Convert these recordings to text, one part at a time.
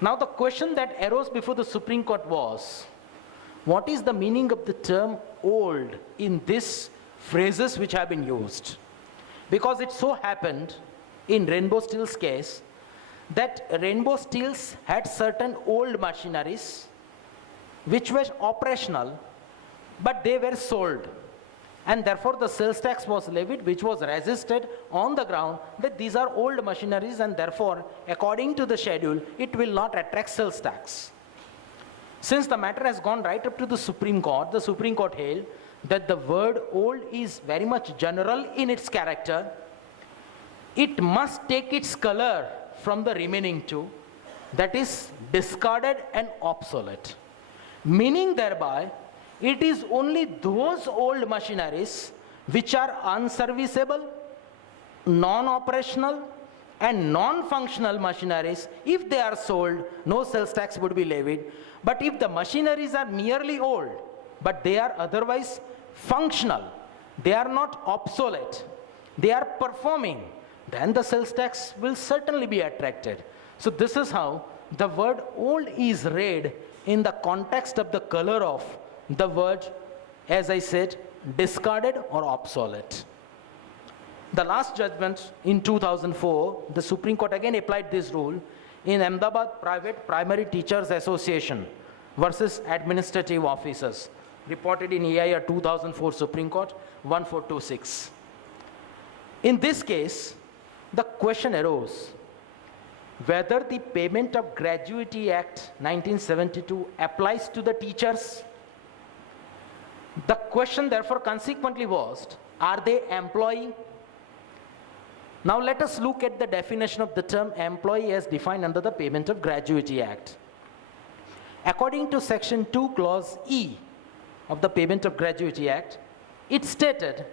Now the question that arose before the Supreme Court was, what is the meaning of the term old in these phrases which have been used? Because it so happened in Rainbow Steel's case that Rainbow Steels had certain old machineries which were operational, but they were sold. And therefore the sales tax was levied, which was resisted on the ground that these are old machineries and therefore according to the schedule it will not attract sales tax. Since the matter has gone right up to the Supreme Court held that the word old is very much general in its character. It must take its color from the remaining two, that is discarded and obsolete. Meaning thereby, it is only those old machineries which are unserviceable, non-operational and non-functional machineries. If they are sold, no sales tax would be levied. But if the machineries are merely old, but they are otherwise functional, they are not obsolete, they are performing, then the sales tax will certainly be attracted. So this is how the word old is read in the context of the color of the word, as I said, discarded or obsolete. The last judgment in 2004, the Supreme Court again applied this rule in Ahmedabad Private Primary Teachers Association versus Administrative Officers, reported in EIR 2004 Supreme Court 1426. In this case, the question arose whether the Payment of Gratuity Act 1972 applies to the teachers. The question therefore consequently was, are they employee? Now let us look at the definition of the term employee as defined under the Payment of Gratuity Act. According to section 2 clause E of the Payment of Gratuity Act, it stated,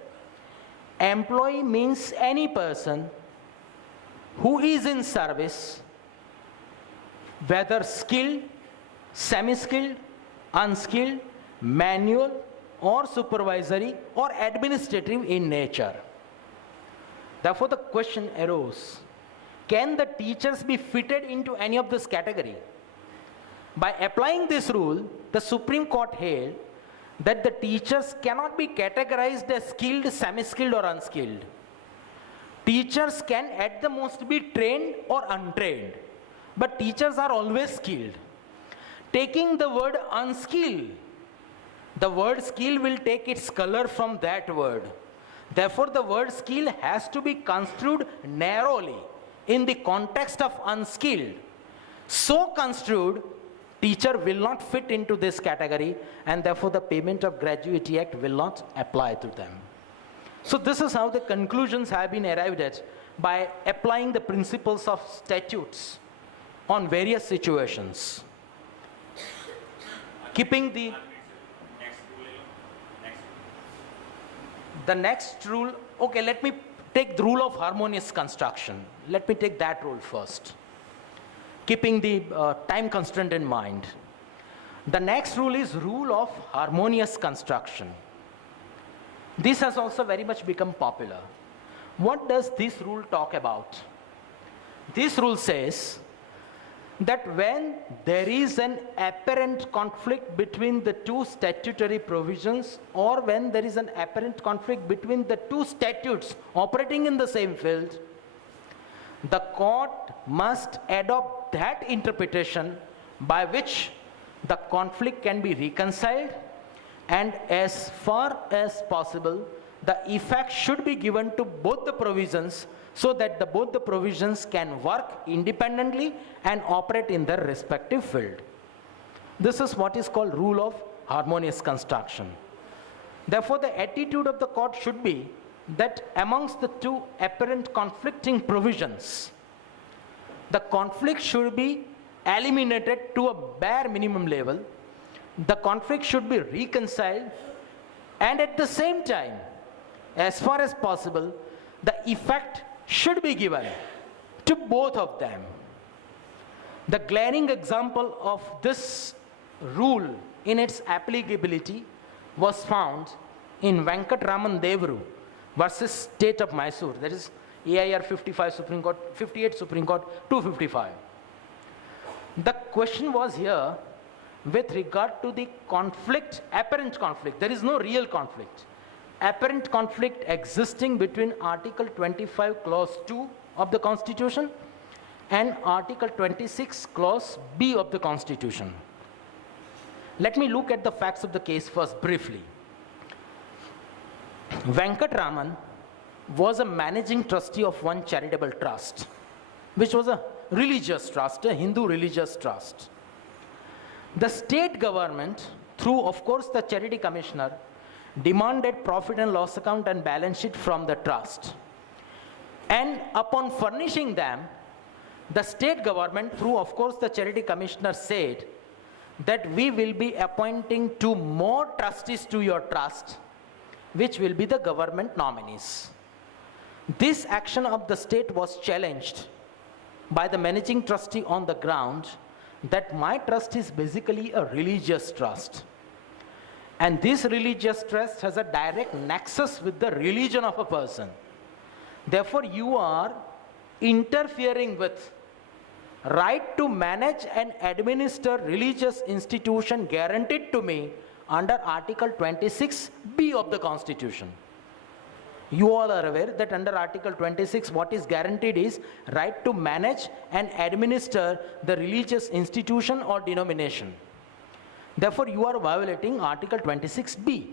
employee means any person who is in service, whether skilled, semi-skilled, unskilled, manual or supervisory or administrative in nature. Therefore the question arose, can the teachers be fitted into any of this category? By applying this rule, the Supreme Court held that the teachers cannot be categorized as skilled, semi-skilled or unskilled. Teachers can at the most be trained or untrained, but teachers are always skilled. Taking the word unskilled, the word skill will take its color from that word. Therefore, the word skill has to be construed narrowly in the context of unskilled. So construed, teacher will not fit into this category, and therefore the Payment of Gratuity Act will not apply to them. So this is how the conclusions have been arrived at by applying the principles of statutes on various situations. Keeping the next rule, okay, let me take the rule of harmonious construction. Let me take that rule first, keeping the time constraint in mind. The next rule is rule of harmonious construction. This has also very much become popular. What does this rule talk about? This rule says that when there is an apparent conflict between the two statutory provisions, or when there is an apparent conflict between the two statutes operating in the same field, the court must adopt that interpretation by which the conflict can be reconciled, and as far as possible, the effect should be given to both the provisions so that both the provisions can work independently and operate in their respective field. This is what is called rule of harmonious construction. Therefore, the attitude of the court should be that amongst the two apparent conflicting provisions, the conflict should be eliminated to a bare minimum level, the conflict should be reconciled, and at the same time, as far as possible, the effect should be given to both of them. The glaring example of this rule in its applicability was found in Venkatraman Devru versus State of Mysore, that is AIR 55 Supreme Court, 58 Supreme Court, 255. The question was here with regard to the conflict, apparent conflict. There is no real conflict. Apparent conflict existing between Article 25, Clause 2 of the Constitution and Article 26, Clause B of the Constitution. Let me look at the facts of the case first briefly. Venkatraman was a managing trustee of one charitable trust, which was a religious trust, a Hindu religious trust. The state government, through of course the charity commissioner, demanded profit and loss account and balance sheet from the trust. And upon furnishing them, the state government, through of course the charity commissioner, said that we will be appointing 2 more trustees to your trust, which will be the government nominees. This action of the state was challenged by the managing trustee on the ground that my trust is basically a religious trust. And this religious trust has a direct nexus with the religion of a person. Therefore, you are interfering with right to manage and administer religious institution guaranteed to me under Article 26B of the Constitution. You all are aware that under Article 26, what is guaranteed is right to manage and administer the religious institution or denomination. Therefore, you are violating Article 26B.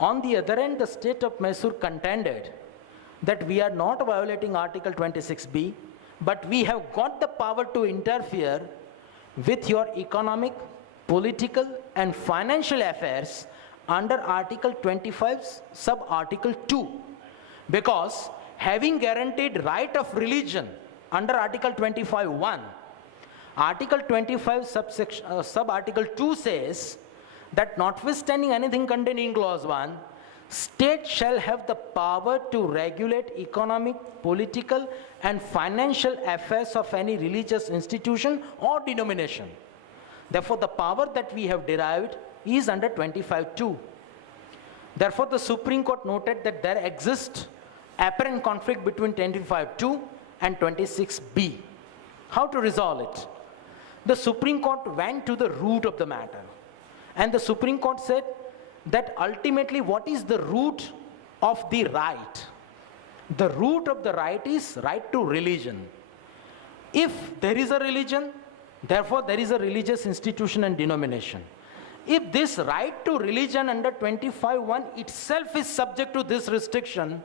On the other hand, the state of Mysore contended that we are not violating Article 26B, but we have got the power to interfere with your economic, political, and financial affairs under Article 25, sub-Article 2. Because having guaranteed right of religion under Article 25(1), Article 25, sub-Article 2 says that notwithstanding anything contained in Clause 1, state shall have the power to regulate economic, political, and financial affairs of any religious institution or denomination. Therefore, the power that we have derived is under 25(2). Therefore, the Supreme Court noted that there exists apparent conflict between 25(2) and 26B. How to resolve it? The Supreme Court went to the root of the matter. And the Supreme Court said that ultimately what is the root of the right? The root of the right is right to religion. If there is a religion, therefore there is a religious institution and denomination. If this right to religion under 25(1) itself is subject to this restriction,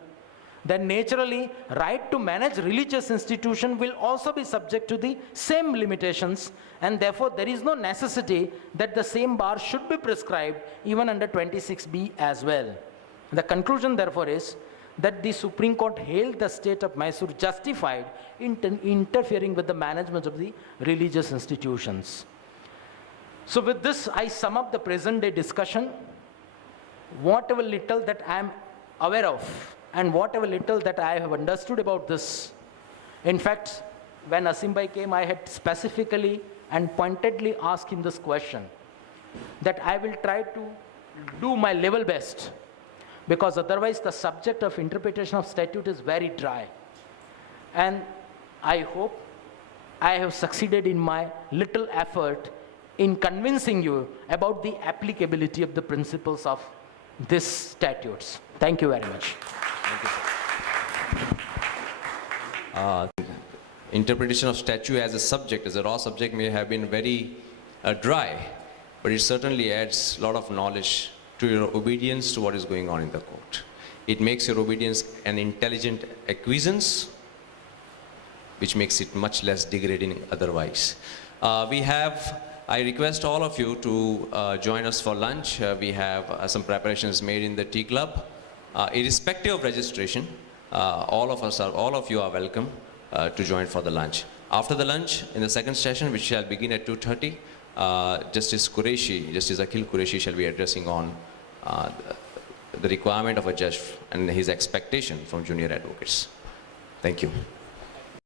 then naturally right to manage religious institution will also be subject to the same limitations, and therefore there is no necessity that the same bar should be prescribed even under 26B as well. The conclusion therefore is that the Supreme Court hailed the state of Mysore justified in interfering with the management of the religious institutions. So with this, I sum up the present day discussion. Whatever little that I am aware of and whatever little that I have understood about this. In fact, when Asim Bhai came, I had specifically and pointedly asked him this question, that I will try to do my level best, because otherwise the subject of interpretation of statute is very dry. And I hope I have succeeded in my little effort in convincing you about the applicability of the principles of these statutes. Thank you very much. Interpretation of statute as a subject, as a raw subject, may have been very dry, but it certainly adds a lot of knowledge to your obedience to what is going on in the court. It makes your obedience an intelligent acquiescence, which makes it much less degrading otherwise. I request all of you to join us for lunch. We have some preparations made in the tea club. Irrespective of registration, all of you are welcome to join for the lunch. After the lunch, in the second session, which shall begin at 2:30, Justice Akhil Qureshi shall be addressing on the requirement of a judge and his expectation from junior advocates. Thank you.